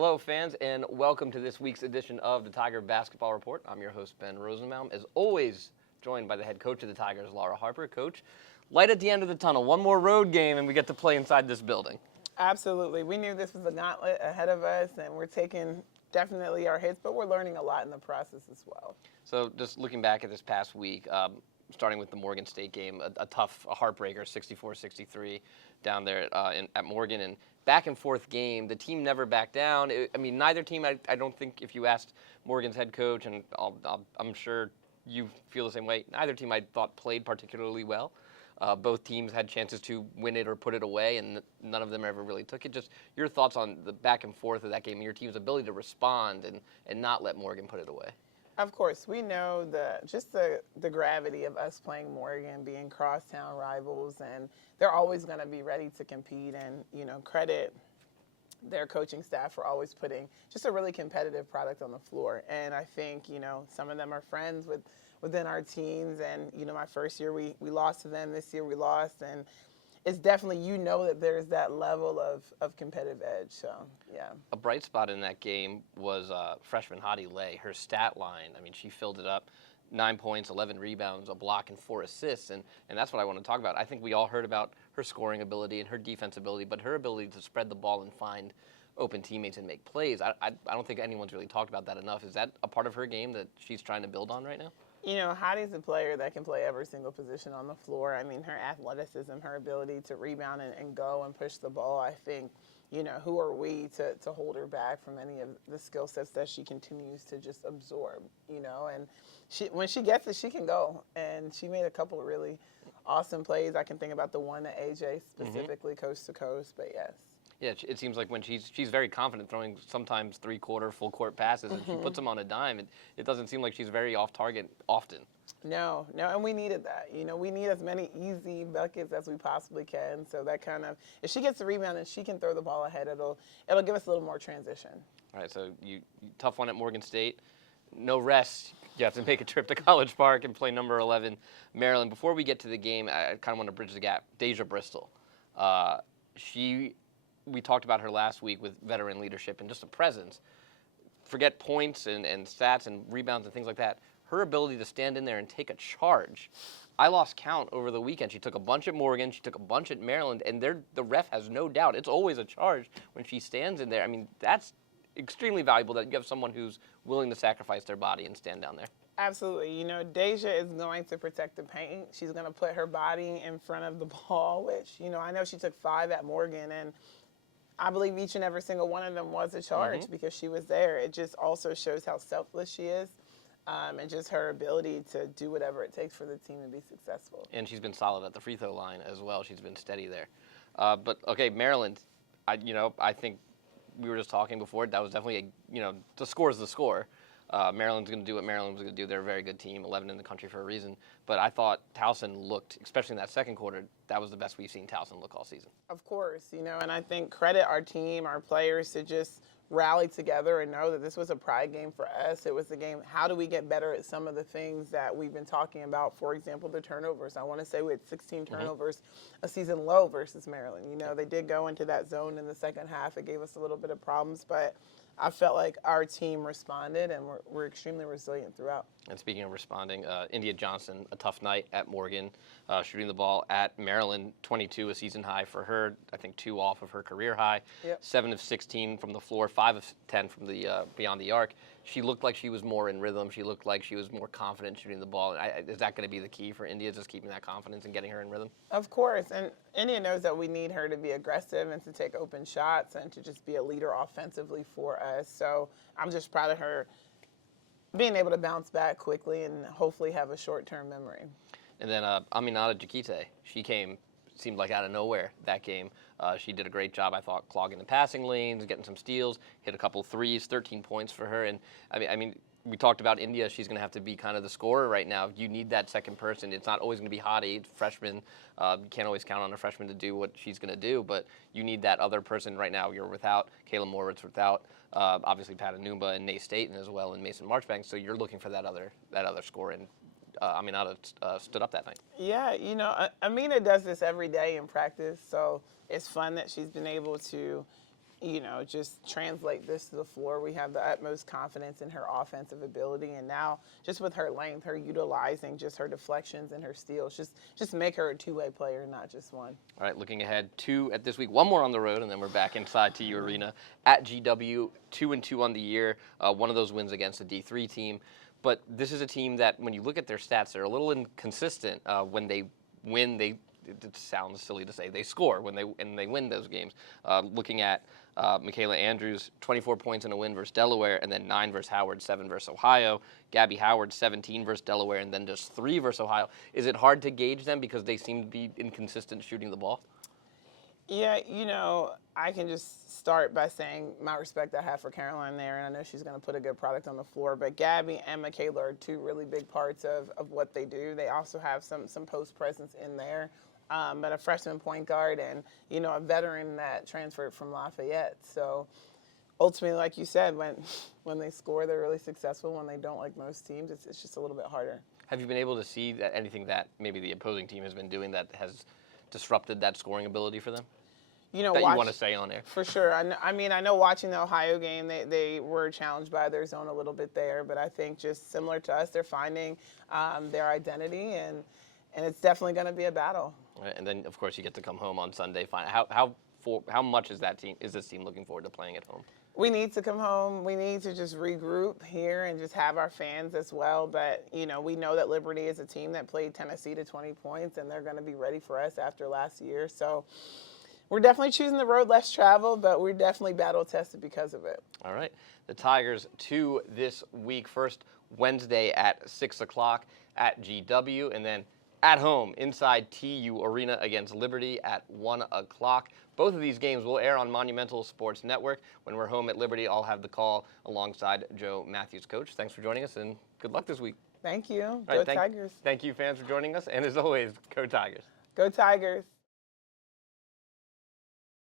Hello, fans, and welcome to this week's edition of the Tiger Basketball Report. I'm your host, Ben Rosenbaum, as always, joined by the head coach of the Tigers, Laura Harper. Coach, light at the end of the tunnel. One more road game, and we get to play inside this building. Absolutely. We knew this was a gauntlet ahead of us, and we're taking definitely our hits, but we're learning a lot in the process as well. So just looking back at this past week, starting with the Morgan State game, a heartbreaker, 64-63 down there at Morgan, and back and forth game. The team never backed down. Neither team, I don't think if you asked Morgan's head coach, and I'm sure you feel the same way, neither team I thought played particularly well. Both teams had chances to win it or put it away, and none of them ever really took it. Just your thoughts on the back and forth of that game and your team's ability to respond and not let Morgan put it away. Of course, we know the gravity of us playing Morgan, being crosstown rivals, and they're always going to be ready to compete. And, credit their coaching staff for always putting just a really competitive product on the floor. And I think, some of them are friends within our teams. And, my first year we lost to them. This year we lost. And it's definitely, that there's that level of competitive edge. So, yeah. A bright spot in that game was freshman Hadi Lay. Her stat line, she filled it up. 9 points, 11 rebounds, a block, and 4 assists. And that's what I want to talk about. I think we all heard about her scoring ability and her defense ability, but her ability to spread the ball and find open teammates and make plays, I don't think anyone's really talked about that enough. Is that a part of her game that she's trying to build on right now? Hadi's a player that can play every single position on the floor. Her athleticism, her ability to rebound and go and push the ball, I think, who are we to hold her back from any of the skill sets that she continues to just absorb, and when she gets it, she can go. And she made a couple of really awesome plays. I can think about the one to AJ specifically, coast to coast, but yes. Yeah, it seems like when she's very confident throwing sometimes three-quarter, full-court passes, and she puts them on a dime, it doesn't seem like she's very off-target often. No, and we needed that. We need as many easy buckets as we possibly can. So that kind of, if she gets the rebound and she can throw the ball ahead, it'll give us a little more transition. All right, so you tough one at Morgan State. No rest. You have to make a trip to College Park and play number 11, Maryland. Before we get to the game, I kind of want to bridge the gap. Deja Bristol. We talked about her last week with veteran leadership and just a presence. Forget points and stats and rebounds and things like that. Her ability to stand in there and take a charge. I lost count over the weekend. She took a bunch at Morgan. She took a bunch at Maryland. And the ref has no doubt. It's always a charge when she stands in there. That's extremely valuable that you have someone who's willing to sacrifice their body and stand down there. Absolutely. Deja is going to protect the paint. She's going to put her body in front of the ball, which, I know she took 5 at Morgan, and I believe each and every single one of them was a charge because she was there. It just also shows how selfless she is and just her ability to do whatever it takes for the team to be successful. And she's been solid at the free throw line as well. She's been steady there. But, okay, Maryland, I think we were just talking before. That was definitely the score is the score. Maryland's going to do what Maryland's going to do. They're a very good team, 11 in the country for a reason. But I thought Towson looked, especially in that second quarter, that was the best we've seen Towson look all season. Of course, and I think credit our team, our players to just rally together and know that this was a pride game for us. It was a game, how do we get better at some of the things that we've been talking about? For example, the turnovers. I want to say we had 16 turnovers, a season low versus Maryland. They did go into that zone in the second half. It gave us a little bit of problems, but I felt like our team responded, and we're extremely resilient throughout. And speaking of responding, India Johnson, a tough night at Morgan, shooting the ball at Maryland, 22, a season high for her. I think 2 off of her career high. Yep. 7 of 16 from the floor, 5 of 10 from the beyond the arc. She looked like she was more in rhythm. She looked like she was more confident shooting the ball. Is that going to be the key for India, just keeping that confidence and getting her in rhythm? Of course, and India knows that we need her to be aggressive and to take open shots and to just be a leader offensively for us. So I'm just proud of her being able to bounce back quickly and hopefully have a short-term memory. And then Aminata Jakite, she seemed like out of nowhere that game. She did a great job, I thought, clogging the passing lanes, getting some steals, hit a couple threes, 13 points for her. And we talked about India. She's going to have to be kind of the scorer right now. You need that second person. It's not always going to be Hadi, freshman. You can't always count on a freshman to do what she's going to do, but you need that other person right now. You're without Kayla Moritz, without obviously Pat Anumba and Nay Staten as well, and Mason Marchbank. So you're looking for that other scorer. And Aminata stood up that night. Yeah, Amina does this every day in practice, so it's fun that she's been able to just translate this to the floor. We have the utmost confidence in her offensive ability, and now just with her length, her utilizing just her deflections and her steals, just make her a two-way player, not just one. All right, looking ahead, 2 at this week, 1 more on the road, and then we're back inside TU Arena at GW, 2-2 on the year. One of those wins against a D3 team. But this is a team that, when you look at their stats, they're a little inconsistent. When they win, it sounds silly to say they score when they win those games. Looking at Michaela Andrews, 24 points in a win versus Delaware, and then 9 versus Howard, 7 versus Ohio. Gabby Howard, 17 versus Delaware, and then just 3 versus Ohio. Is it hard to gauge them because they seem to be inconsistent shooting the ball? Yeah, I can just start by saying my respect I have for Caroline there, and I know she's going to put a good product on the floor. But Gabby and Michaela are 2 really big parts of what they do. They also have some post presence in there. But a freshman point guard and, a veteran that transferred from Lafayette. So ultimately, like you said, when they score, they're really successful. When they don't, like most teams, it's just a little bit harder. Have you been able to see anything that maybe the opposing team has been doing that has disrupted that scoring ability for them? That you want to say on air? For sure. I know watching the Ohio game, they were challenged by their zone a little bit there. But I think just similar to us, they're finding their identity, and it's definitely going to be a battle. Right, and then, of course, you get to come home on Sunday. How much is this team looking forward to playing at home? We need to come home. We need to just regroup here and just have our fans as well. But, we know that Liberty is a team that played Tennessee to 20 points, and they're going to be ready for us after last year. So we're definitely choosing the road less travel, but we're definitely battle-tested because of it. All right. The Tigers 2 this week. First, Wednesday at 6 o'clock at GW, and then at home inside TU Arena against Liberty at 1 o'clock. Both of these games will air on Monumental Sports Network. When we're home at Liberty, I'll have the call alongside Joe Matthews. Coach, thanks for joining us, and good luck this week. Thank you. All right, Go Tigers. Thank you, fans, for joining us. And as always, go Tigers. Go Tigers.